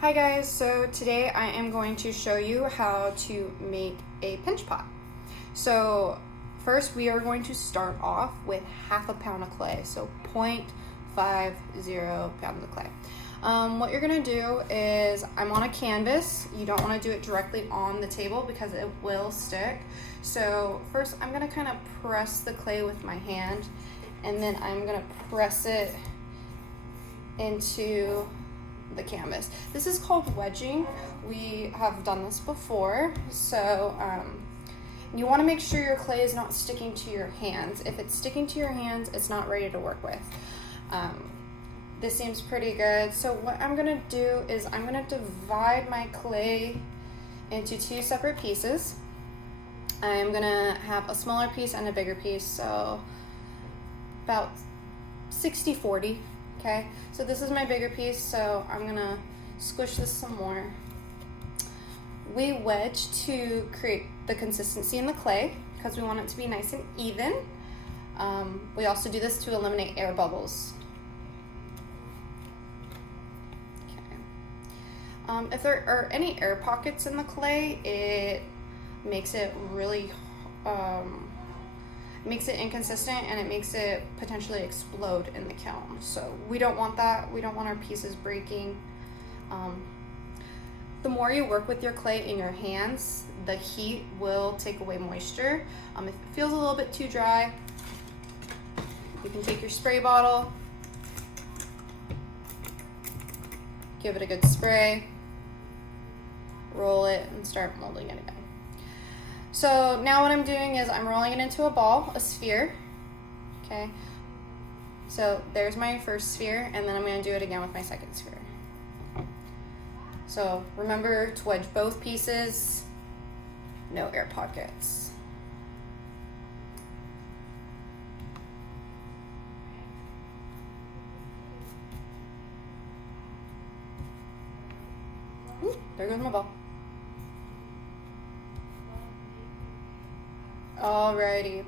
Hi guys, so today I am going to show you how to make a pinch pot. So first we are going to start off with half a pound of clay, so 0.50 pounds of clay. What you're gonna do is, I'm on a canvas. You don't wanna do it directly on the table because it will stick. So first I'm gonna kind of press the clay with my hand, and then I'm gonna press it into the canvas. This is called wedging. We have done this before. So you want to make sure your clay is not sticking to your hands. If it's sticking to your hands, it's not ready to work with. This seems pretty good. So what I'm gonna do is I'm gonna divide my clay into two separate pieces. I'm gonna have a smaller piece and a bigger piece, so about 60-40. Okay, so this is my bigger piece, so I'm gonna squish this some more. We wedge to create the consistency in the clay because we want it to be nice and even. We also do this to eliminate air bubbles. Okay. If there are any air pockets in the clay, it makes it really makes it inconsistent, and it makes it potentially explode in the kiln. So we don't want that. We don't want our pieces breaking. The more you work with your clay in your hands, the heat will take away moisture. If it feels a little bit too dry, you can take your spray bottle, give it a good spray, roll it, and start molding it again. So now what I'm doing is I'm rolling it into a ball, a sphere. Okay, so there's my first sphere, and then I'm going to do it again with my second sphere. So remember to wedge both pieces, no air pockets. Ooh, there goes my ball. Alrighty,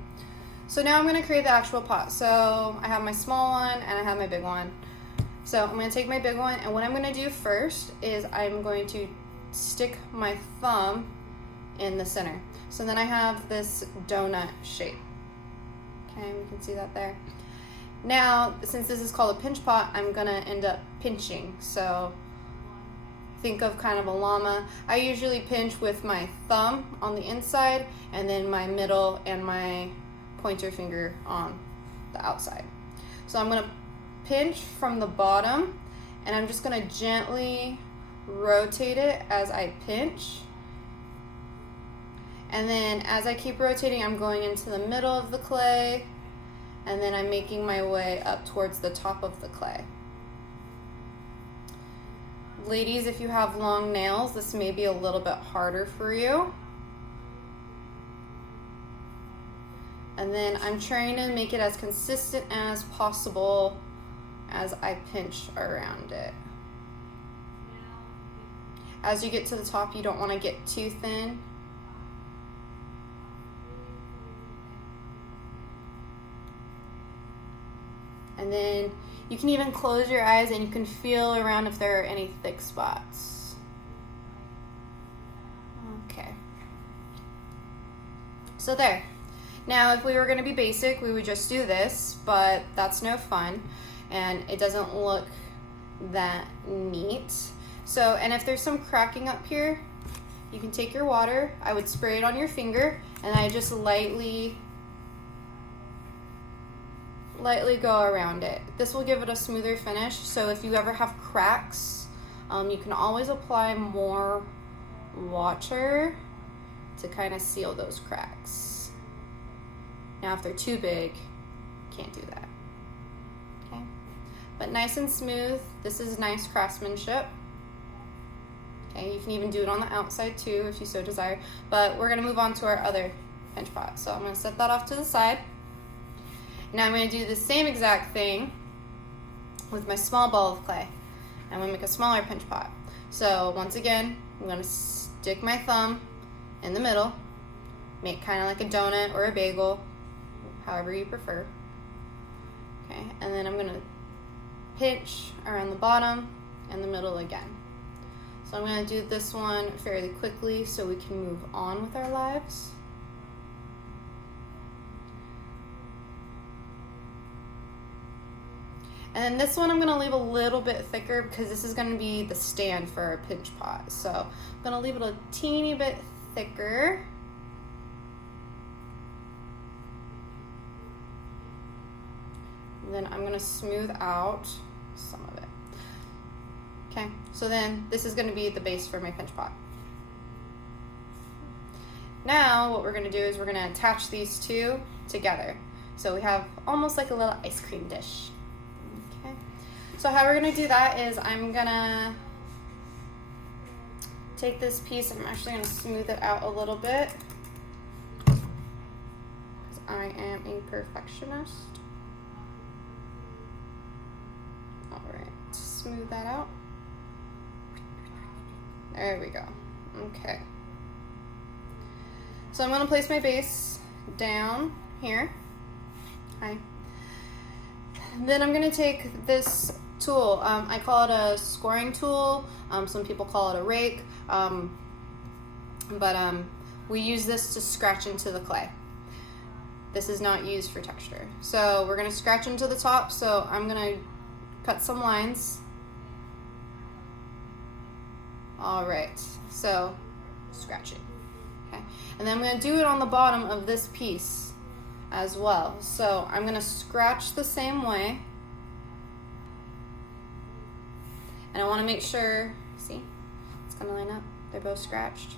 so now I'm going to create the actual pot. So I have my small one and I have my big one. So I'm going to take my big one, and what I'm going to do first is I'm going to stick my thumb in the center. So then I have this donut shape. Okay, you can see that there. Now, since this is called a pinch pot, I'm going to end up pinching. So think of kind of a llama. I usually pinch with my thumb on the inside, and then my middle and my pointer finger on the outside. So I'm gonna pinch from the bottom, and I'm just gonna gently rotate it as I pinch. And then as I keep rotating, I'm going into the middle of the clay, and then I'm making my way up towards the top of the clay. Ladies, if you have long nails, this may be a little bit harder for you. And then I'm trying to make it as consistent as possible as I pinch around it. As you get to the top, you don't want to get too thin. And then you can even close your eyes and you can feel around if there are any thick spots. Okay. So there. Now, if we were going to be basic, we would just do this, but that's no fun, and it doesn't look that neat. So, and if there's some cracking up here, you can take your water. I would spray it on your finger, and I just lightly go around it. This will give it a smoother finish. So if you ever have cracks, you can always apply more water to kind of seal those cracks. Now if they're too big, can't do that. Okay, but nice and smooth. This is nice craftsmanship. Okay, you can even do it on the outside too if you so desire, but we're gonna move on to our other pinch pot. So I'm gonna set that off to the side. Now I'm going to do the same exact thing with my small ball of clay. I'm going to make a smaller pinch pot. So once again, I'm going to stick my thumb in the middle, make kind of like a donut or a bagel, however you prefer. Okay, and then I'm going to pinch around the bottom and the middle again. So I'm going to do this one fairly quickly so we can move on with our lives. And then this one I'm going to leave a little bit thicker because this is going to be the stand for our pinch pot. So I'm going to leave it a teeny bit thicker. And then I'm going to smooth out some of it. Okay, so then this is going to be the base for my pinch pot. Now what we're going to do is we're going to attach these two together. So we have almost like a little ice cream dish. Okay, so how we're going to do that is I'm going to take this piece and I'm actually going to smooth it out a little bit because I am a perfectionist. All right, smooth that out. There we go. Okay. So I'm going to place my base down here. Hi. Then I'm going to take this tool. I call it a scoring tool. Some people call it a rake. But we use this to scratch into the clay. This is not used for texture. So we're going to scratch into the top. So I'm going to cut some lines. All right, so scratch it. Okay, and then I'm going to do it on the bottom of this piece as well. So I'm going to scratch the same way. And I want to make sure, see, it's going to line up. They're both scratched.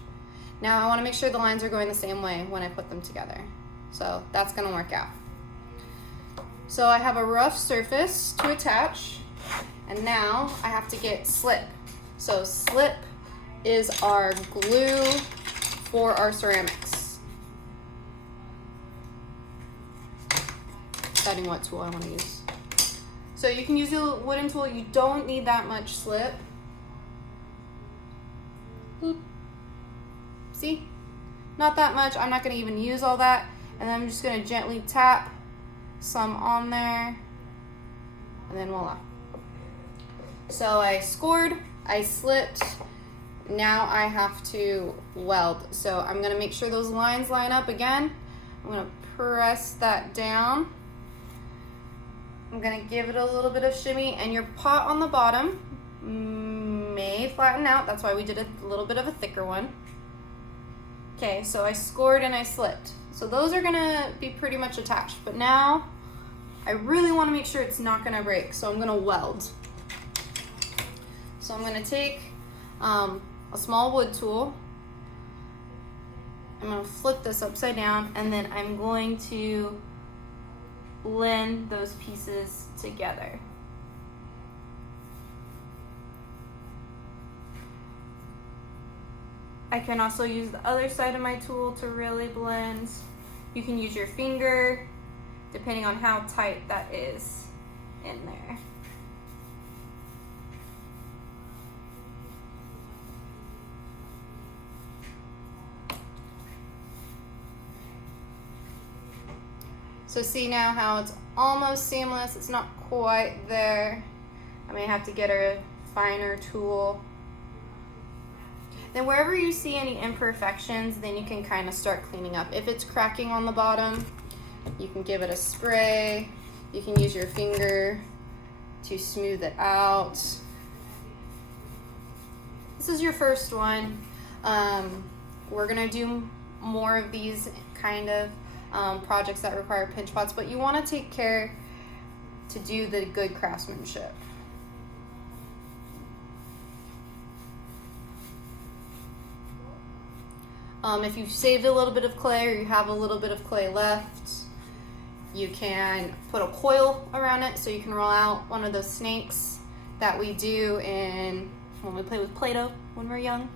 Now I want to make sure the lines are going the same way when I put them together. So that's going to work out. So I have a rough surface to attach. And now I have to get slip. So slip is our glue for our ceramics. Deciding what tool I want to use. So you can use a wooden tool. You don't need that much slip. Boop. See? Not that much. I'm not going to even use all that. And then I'm just going to gently tap some on there. And then voila. So I scored, I slipped. Now I have to weld. So I'm going to make sure those lines line up again. I'm going to press that down. I'm going to give it a little bit of shimmy, and your pot on the bottom may flatten out. That's why we did a little bit of a thicker one. Okay, so I scored and I slipped. So those are going to be pretty much attached. But now I really want to make sure it's not going to break. So I'm going to weld. So I'm going to take a small wood tool. I'm going to flip this upside down, and then I'm going to blend those pieces together. I can also use the other side of my tool to really blend. You can use your finger, depending on how tight that is in there. So see now how it's almost seamless. It's not quite there. I may have to get a finer tool. Then wherever you see any imperfections, then you can kind of start cleaning up. If it's cracking on the bottom, you can give it a spray. You can use your finger to smooth it out. This is your first one. We're gonna do more of these kind of projects that require pinch pots, but you want to take care to do the good craftsmanship. If you've saved a little bit of clay, or you have a little bit of clay left, you can put a coil around it so you can roll out one of those snakes that we do when we play with Play-Doh when we're young.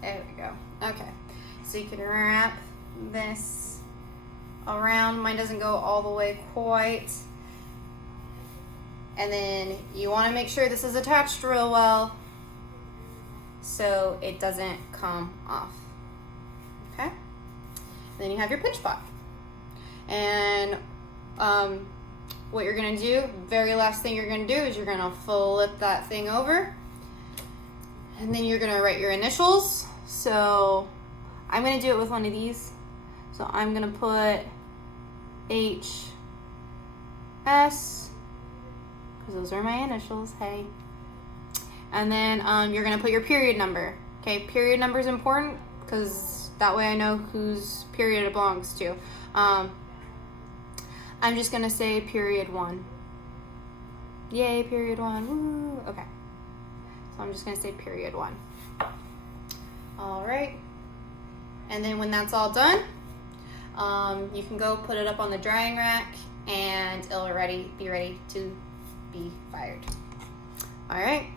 There we go. Okay, so you can wrap this around. Mine doesn't go all the way quite. And then you want to make sure this is attached real well so it doesn't come off. Okay? Then you have your pinch pot. And what you're gonna do, very last thing you're gonna do is you're gonna flip that thing over, and then you're gonna write your initials. So I'm gonna do it with one of these. So I'm gonna put HS, because those are my initials, hey. And then you're gonna put your period number. Okay, period number is important because that way I know whose period it belongs to. I'm just gonna say period 1. Yay, period 1, woo, okay. So I'm just gonna say period 1. All right, and then when that's all done, you can go put it up on the drying rack and it'll be ready to be fired. All right.